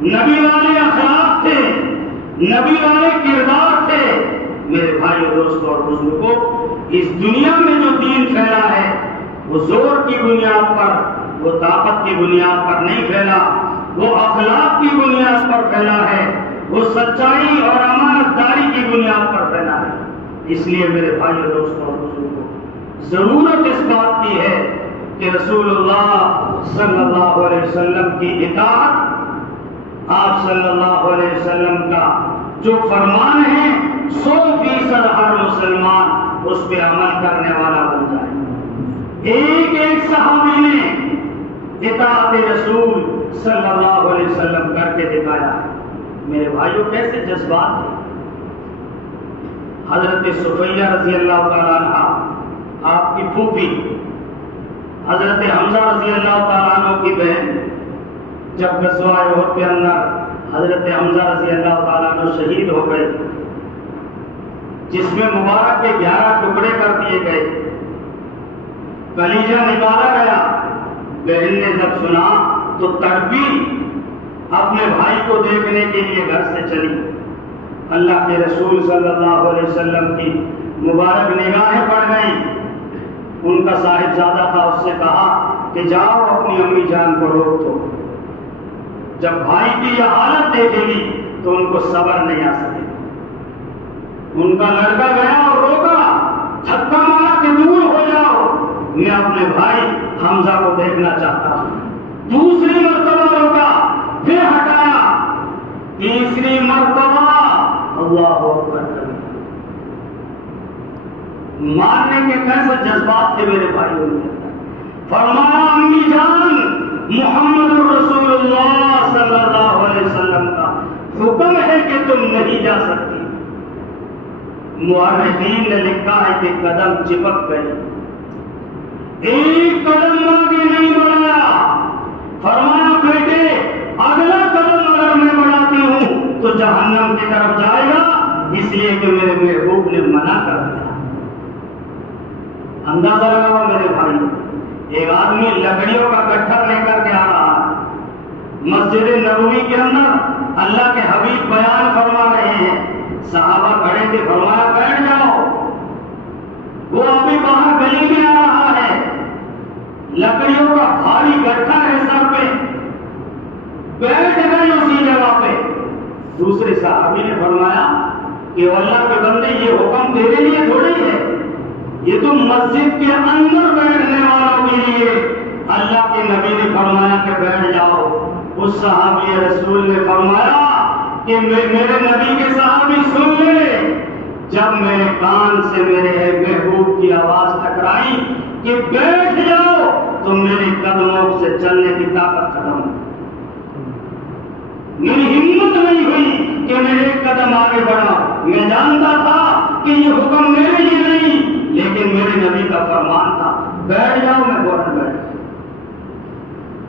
نبی والے اخلاق تھے، نبی والے کردار تھے۔ میرے بھائی دوستوں اور بزرگوں، اس دنیا میں جو دین پھیلا ہے وہ زور کی بنیاد پر، وہ طاقت کی بنیاد پر نہیں پھیلا، وہ اخلاق کی بنیاد پر پھیلا ہے، وہ سچائی اور امانت داری کی بنیاد پر پھیلا ہے۔ اس لیے میرے بھائی دوستوں اور بزرگوں، ضرورت اس بات کی ہے کہ رسول اللہ صلی اللہ علیہ وسلم کی اطاعت، آپ صلی اللہ علیہ وسلم کا جو فرمان ہے 100% ہر مسلمان اس پہ عمل کرنے والا بن جائے۔ ایک ایک صحابی نے اطاعت رسول صلی اللہ علیہ وسلم کر کے دکھایا۔ میرے بھائیوں، کیسے جذبات تھے۔ حضرت صفیہ رضی اللہ تعالیٰ عنہ، آپ کی پھوپھی، حضرت حمزہ رضی اللہ تعالیٰ عنہ کی بہن، جب غزوہ احد کے اندر حضرت حمزہ رضی اللہ تعالیٰ عنہ شہید ہو گئے، جس میں مبارک کے 11 ٹکڑے کر دیے گئے، کلیجہ نکالا گیا، بہن نے جب سنا تو تڑپی، اپنے بھائی کو دیکھنے کے لیے گھر سے چلی۔ اللہ کے رسول صلی اللہ علیہ وسلم کی مبارک نگاہیں پڑ گئیں، ان کا صاحبزادہ تھا، اس سے کہا کہ جاؤ اپنی امی جان کو روک دو۔ جب بھائی کی یہ حالت دیکھے گی تو ان کو صبر نہیں آ سکے، ان کا لڑکا گیا اور روکا، دھکا مارا کہ دور ہو جاؤ، میں اپنے بھائی حمزہ کو دیکھنا چاہتا ہوں۔ دوسری مرتبہ روکا، پھر ہٹایا، تیسری مرتبہ اللہ اکبر، ماننے کے کیسے جذبات تھے میرے بھائیوں نے۔ فرمایا امی جان، محمد رسول اللہ صلی اللہ علیہ وسلم کا حکم ہے کہ تم نہیں جا سکتی۔ مورخین نے لکھا ہے کہ قدم چپک گئی، ایک قدم آگے نہیں بڑھایا۔ فرمایا بیٹے، اگلا قدم اگر میں بڑھاتی ہوں تو جہنم کی طرف جائے گا، اس لیے کہ میرے محبوب نے منع کر دیا۔ اندازہ لگاؤ میرے بھائی، ایک آدمی لکڑیوں کا گٹھر لے کر کے آ رہا ہے، مسجد نبوی کے اندر اللہ کے حبیب بیان فرما رہے ہیں، صحابہ کھڑے تھے، فرمایا بیٹھ جاؤ۔ وہ ابھی باہر گلی میں آ رہا ہے، لکڑیوں کا بھاری گٹھر ہے سر پہ، بیٹھ گئے اسی جگہ پہ۔ دوسرے صحابی نے فرمایا کہ اللہ کے بندے، یہ حکم تیرے لیے تھوڑی ہے، یہ تو مسجد کے اندر بیٹھنے والوں کے لیے اللہ کے نبی نے فرمایا کہ بیٹھ جاؤ۔ اس صحابی رسول نے فرمایا کہ میرے نبی کے صحابی سن لے، جب میرے کان سے میرے محبوب کی آواز ٹکرائی کہ بیٹھ جاؤ تو میرے قدموں سے چلنے کی طاقت ختم ہو، میری ہمت نہیں ہوئی کہ میں ایک قدم آگے بڑھا۔ میں جانتا تھا کہ یہ حکم میرے لیے نہیں، لیکن میرے نبی کا فرمان تھا، بیٹھ جاؤ، میں فوراً بیٹھ گیا۔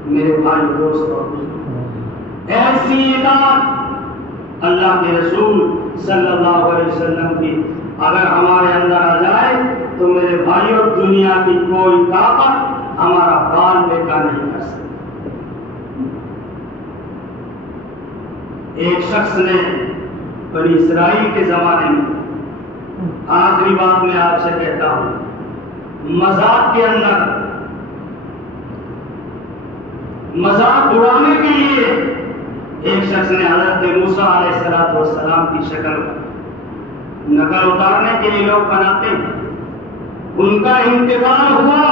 میرے بھائی دوستوں، ایسی اطاعت اللہ کے رسول صلی اللہ علیہ وسلم کی اگر ہمارے اندر آ جائے تو میرے بھائیوں، دنیا کی کوئی طاقت ہمارا بال بیکا نہیں کر سکتی۔ ایک شخص نے بنی اسرائیل کے زمانے میں، آخری بات میں آپ سے کہتا ہوں، مذاق کے اندر مذاق اڑانے کے لیے ایک شخص نے حضرت موسیٰ علیہ السلام کی شکل نقل اتارنے کے لیے لوگ بناتے ہیں، ان کا انتقال ہوا،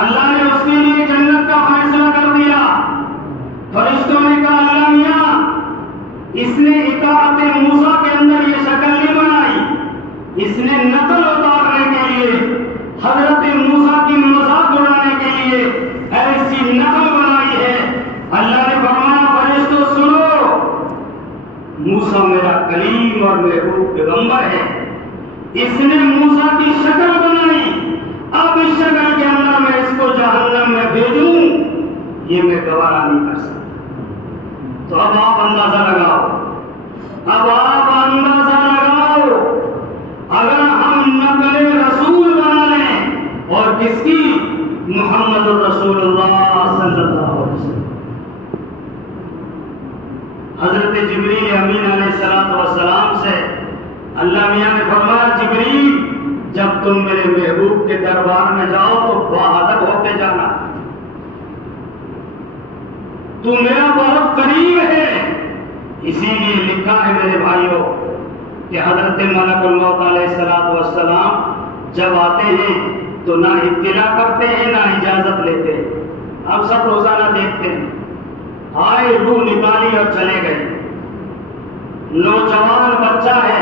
اللہ نے اس کے لیے جنت کا فیصلہ کر دیا۔ فرشتوں نے کہا اللہ میاں، اس نے اطاعت موسیٰ کے اندر یہ شکل نہیں بنائی، اس نے نقل اتارنے کے لیے، حضرت موسیٰ کی مذاق اڑانے کے لیے ایسی نقل بنائی ہے۔ اللہ نے فرمایا فرشتوں سنو، موسیٰ میرا کلیم اور محبوب پیغمبر ہے، اس نے موسیٰ کی شکل بنائی، اب اس شکل کے اندر میں اس کو جہنم میں بھیجوں، یہ میں گوارا نہیں کر سکتا۔ تو اب آپ اندازہ لگاؤ، اگر ہم نقل رسول بنا لیں، اور کس کی؟ محمد رسول اللہ صلی اللہ علیہ وسلم۔ حضرت جبریل امین علیہ السلام سے اللہ میاں نے فرمایا، جبریل جب تم میرے محبوب کے دربار میں جاؤ تو باادب ہو کے جانا، تو میرا بہت قریب ہے۔ اسی لیے لکھا ہے میرے بھائیوں کہ حضرت ملک الموت علیہ السلام جب آتے ہیں تو نہ اطلاع کرتے ہیں نہ اجازت لیتے ہیں۔ ہم سب روزانہ دیکھتے ہیں، آئے روح نکالی اور چلے گئے۔ نوجوان بچہ ہے،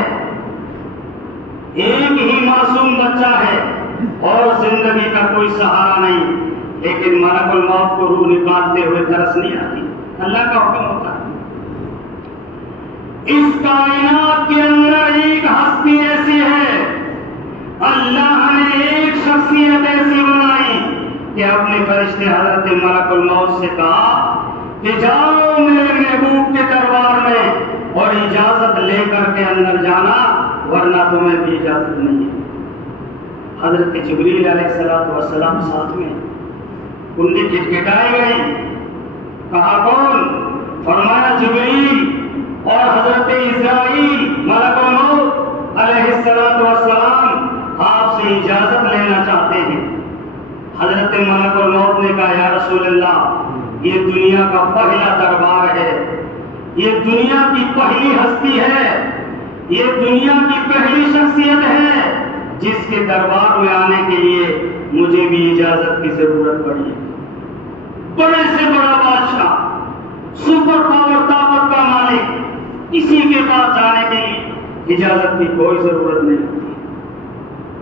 ایک ہی معصوم بچہ ہے اور زندگی کا کوئی سہارا نہیں، لیکن ملک الموت کو روح نکالتے ہوئے ترس نہیں آتی، اللہ کا حکم ہوتا ہے۔ اس کائنات کے اندر ایک ہستی ایسی ہے، اللہ نے ایک شخصیت ایسی بنائی کہ اپنے فرشتے حضرت ملک الموت سے کہا کہ جاؤ میرے محبوب کے دربار میں اور اجازت لے کر کے اندر جانا، ورنہ تمہیں بھی اجازت نہیں ہے۔ حضرت جبریل علیہ السلام ساتھ میں، کنڈی کھٹکھٹائی گئی، کہا کون؟ فرمایا جبریل اور حضرت اسرائیل ملک الموت علیہ السلام آپ سے اجازت لینا چاہتے ہیں۔ حضرت ملک الموت نے کہا، یا رسول اللہ، یہ دنیا کا پہلا دربار ہے، یہ دنیا کی پہلی ہستی ہے، یہ دنیا کی پہلی شخصیت ہے جس کے دربار میں آنے کے لیے مجھے بھی اجازت کی ضرورت پڑی ہے۔ بڑے سے بڑا بادشاہ، سپر پاور، طاقت کا مالک، کسی کے پاس جانے کے لیے اجازت کی کوئی ضرورت نہیں ہوتی۔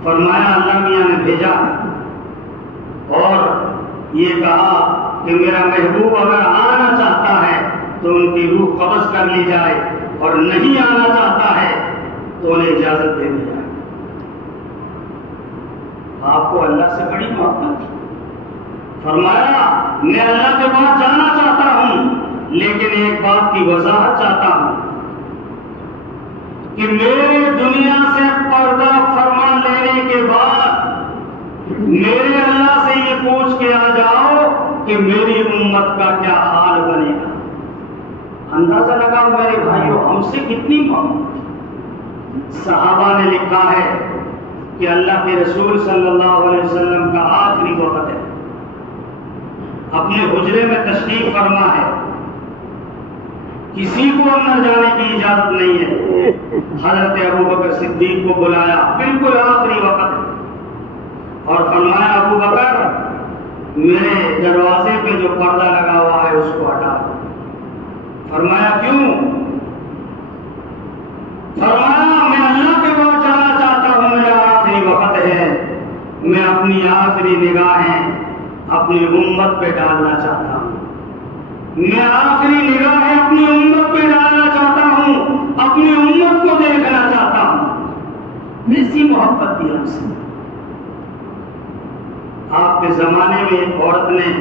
فرمایا اللہ میاں نے بھیجا اور یہ کہا کہ میرا محبوب اگر آنا چاہتا ہے تو ان کی روح قبض کر لی جائے، اور نہیں آنا چاہتا ہے تو انہیں اجازت دے دی جائے۔ آپ کو اللہ سے بڑی محبت تھی۔ فرمایا میں اللہ کے پاس جانا چاہتا ہوں، لیکن ایک بات کی وضاحت چاہتا ہوں کہ میرے دنیا سے پردہ فرما لینے کے بعد میرے اللہ سے یہ پوچھ کے آ جاؤ کہ میری امت کا کیا حال بنے گا۔ اندازہ لگاؤ میرے بھائیوں، ہم سے کتنی محبت۔ صحابہ نے لکھا ہے کہ اللہ کے رسول صلی اللہ علیہ وسلم کا آخری وقت ہے، اپنے حجرے میں تشریف فرما ہے، کسی کو اندر جانے کی اجازت نہیں ہے۔ حضرت ابوبکر صدیق کو بلایا، بالکل آخری وقت ہے، اور فرمایا ابوبکر میرے دروازے پہ جو پردہ لگا ہوا ہے اس کو ہٹا دو۔ فرمایا کیوں؟ فرمایا میں اللہ کے پاس جانا چاہتا ہوں، میرا آخری وقت ہے، میں اپنی آخری نگاہیں اپنی امت پہ ڈالنا چاہتا ہوں، میں آخری نگاہیں اپنی امت پہ ڈالنا چاہتا ہوں، اپنی امت کو دیکھنا چاہتا ہوں۔ ایسی محبت تھی ہم سے۔ آپ کے زمانے میں ایک عورت نے،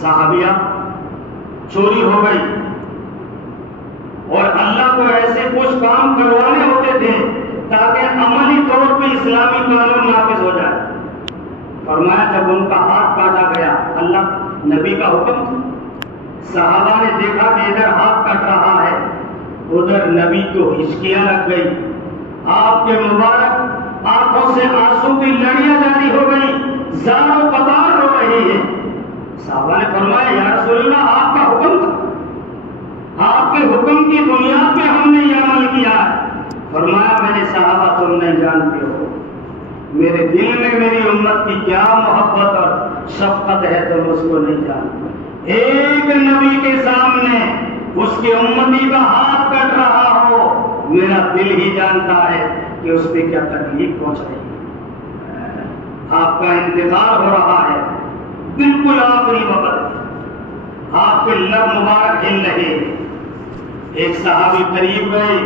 صحابیہ، چوری ہو گئی اور اللہ کو ایسے کچھ کام کروانے ہوتے تھے تاکہ عملی طور پہ اسلامی قانون نافذ ہو جائے۔ فرمایا جب ان کا ہاتھ کاٹا گیا، اللہ نبی کا حکم تھا، صحابہ نے دیکھا کہ ادھر ہاتھ کٹ رہا ہے، ادھر نبی کو ہچکیاں لگ گئی، آپ کے مبارک آنکھوں سے آنسو کی لڑیاں جاری ہو گئی، زار و قطار رو رہی ہے۔ صحابہ نے فرمایا یا رسول اللہ آپ کا حکم تھا، آپ کے حکم کی بنیاد پہ ہم نے یہ عمل کیا ہے۔ فرمایا میرے صحابہ تم نہیں جانتے ہو میرے دل میں میری امت کی کیا محبت اور شفقت ہے، تم اس کو نہیں جانتے۔ ایک نبی کے سامنے اس کے امتی کا ہاتھ کٹ رہا ہو، میرا دل ہی جانتا ہے کہ اس پہ کیا تکلیف پہنچ رہی ہے۔ آپ کا انتظار ہو رہا ہے، بالکل آخری وقت، آپ کے لب مبارک ہل رہے، ایک صحابی قریب گئے،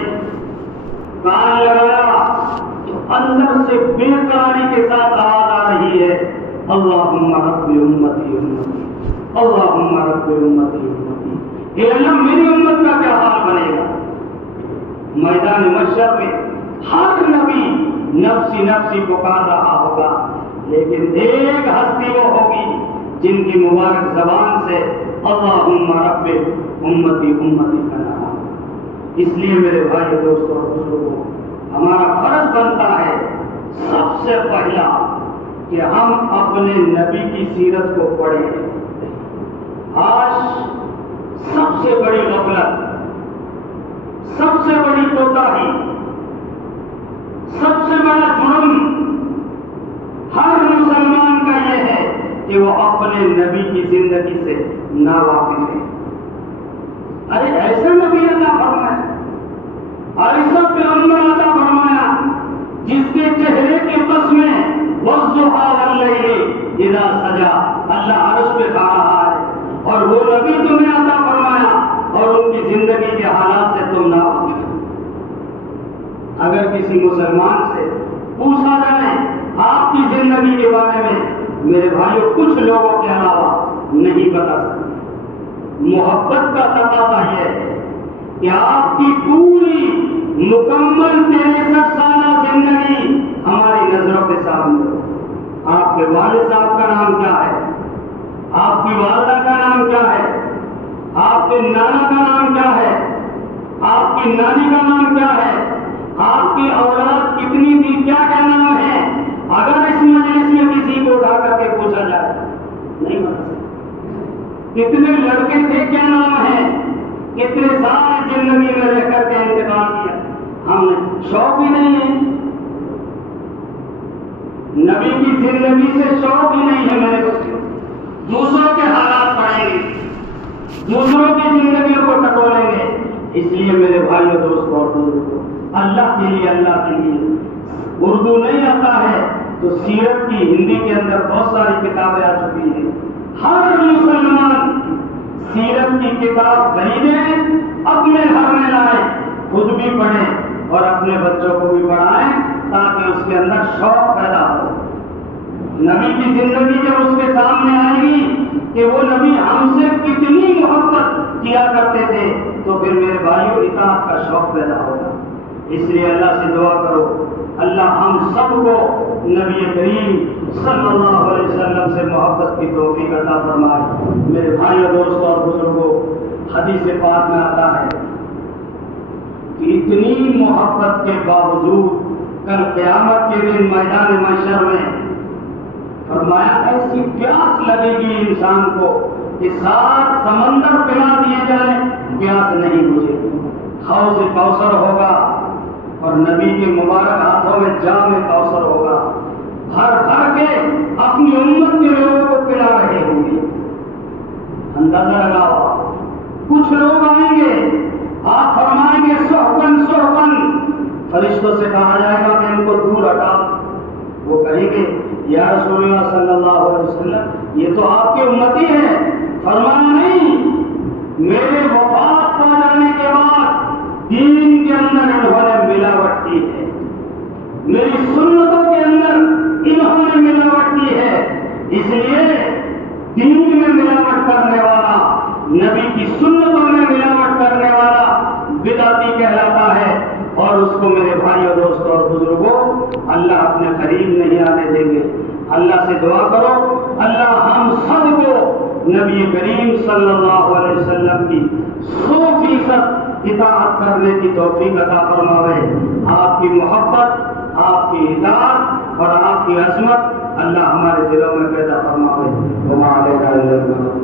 کان لگایا تو اندر سے بے قراری کے ساتھ آواز آ رہی ہے، اللہم رب امتی امتی، اللہم رب امتی امتی۔ اے اللہ میری امت کا کیا حال بنے گا؟ میدان محشر میں ہر نبی نفسی نفسی پکار رہا ہوگا، لیکن ایک ہستی وہ ہوگی جن کی مبارک زبان سے اللہم رب امتی امتی کا نام۔ اس لیے میرے بھائی دوستوں اور بزرگوں، ہمارا فرض بنتا ہے سب سے پہلا کہ ہم اپنے نبی کی سیرت کو پڑھیں۔ آج سب سے بڑی غفلت، سب سے بڑی کوتاہی، سب سے بڑا جرم ہر مسلمان کا یہ ہے کہ وہ اپنے نبی کی زندگی سے ناواقف ہے۔ ارے ایسا نبی عطا فرمایا، ایسا پیغمبر عطا فرمایا جس کے چہرے کی قسمیں والضحیٰ واللیل اذا سجا، اللہ عرش پہ کھا رہا ہے، اور وہ نبی تمہیں عطا فرمایا اور ان کی زندگی کے حالات سے تم ناواقف ہو۔ اگر کسی مسلمان سے پوچھا جائے آپ کی زندگی کے بارے میں، میرے بھائیوں کچھ لوگوں کے علاوہ نہیں بتا سکتے۔ محبت کا تقاضا یہ ہے کہ آپ کی پوری مکمل 63 سالہ زندگی ہماری نظروں کے سامنے ہو۔ آپ کے والد صاحب کا نام کیا ہے؟ آپ کی والدہ کا نام کیا ہے؟ آپ کے نانا کا نام کیا ہے؟ آپ کی نانی کا نام کیا ہے؟ آپ کی اولاد کتنی تھی، کیا کیا نام ہے؟ اگر اس مجلس میں کسی کو اٹھا کر کے پوچھا جائے نہیں بتا سکتے۔ کتنے لڑکے تھے، کیا نام ہے؟ کتنے سال زندگی میں رہ کر کے انتقال کیا؟ ہم نے شوق ہی نہیں ہے، نبی کی زندگی سے شوق ہی نہیں ہے میرے بچوں۔ دوسروں کے حالات پڑھیں گے، دوسروں کی زندگیوں کو ٹٹولیں گے۔ اس لیے میرے بھائیوں دوستوں اور بزرگوں، اللہ کے لیے اردو نہیں آتا ہے تو سیرت کی ہندی کے اندر بہت ساری کتابیں آ چکی ہیں۔ ہر مسلمان سیرت کی کتاب خریدیں، اپنے گھر میں لائیں، خود بھی پڑھیں اور اپنے بچوں کو بھی پڑھائیں تاکہ اس کے اندر شوق پیدا ہو۔ نبی کی زندگی جب اس کے سامنے آئے گی کہ وہ نبی ہم سے کتنی محبت کیا کرتے تھے تو پھر میرے بھائیوں اطاعت کا شوق پیدا ہوگا۔ اس لیے اللہ سے دعا کرو، اللہ ہم سب کو نبی کریم صلی اللہ علیہ وسلم سے محبت کی توفیق عطا فرمائے۔ میرے بھائیوں دوستوں اور بزرگوں، حدیث پاک میں آتا ہے کہ اتنی محبت کے باوجود کل قیامت کے دن میدان محشر میں فرمایا ایسی پیاس لگے گی انسان کو کہ 7 سمندر پلا دیے جائیں، پیاس نہیں بجھے گی۔ حوض کوثر ہوگا اور نبی کے مبارک ہاتھوں میں جام کوثر ہوگا، بھر بھر کے اپنی امت کے لوگوں کو پلا رہے ہوں گے۔ اندازہ لگاؤ، کچھ لوگ آئیں گے، آپ فرمائیں گے سحقن سحقن، فرشتوں سے کہا جائے گا کہ ان کو دور ہٹا۔ وہ کہیں گے یا رسول اللہ صلی اللہ علیہ وسلم یہ تو آپ کے امتی ہیں۔ فرمایا نہیں، میرے وفات پا جانے کے بعد دین کے اندر انہوں نے ملاوٹ کی ہے، میری سنتوں کے اندر انہوں نے ملاوٹ کی ہے، اس لیے دین میں ملاوٹ کرنے والا، نبی کی سنتوں میں ملاوٹ کرنے والا بدعتی کہلاتا ہے، اور اس کو میرے بھائیوں دوستوں اور بزرگوں اللہ اپنے قریب نہیں آنے دیں گے۔ اللہ سے دعا کرو اللہ ہم سب کو نبی کریم صلی اللہ علیہ وسلم کی 100% اطاعت کرنے کی توفیق عطا فرماوے۔ آپ کی محبت، آپ کی اطاعت اور آپ کی عظمت اللہ ہمارے دلوں میں پیدا فرماوے۔ وما علینا الا البلاغ۔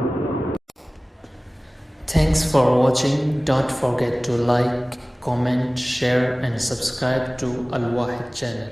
Thanks for watching. Don't forget to like, comment, share and subscribe to Al Wahid channel.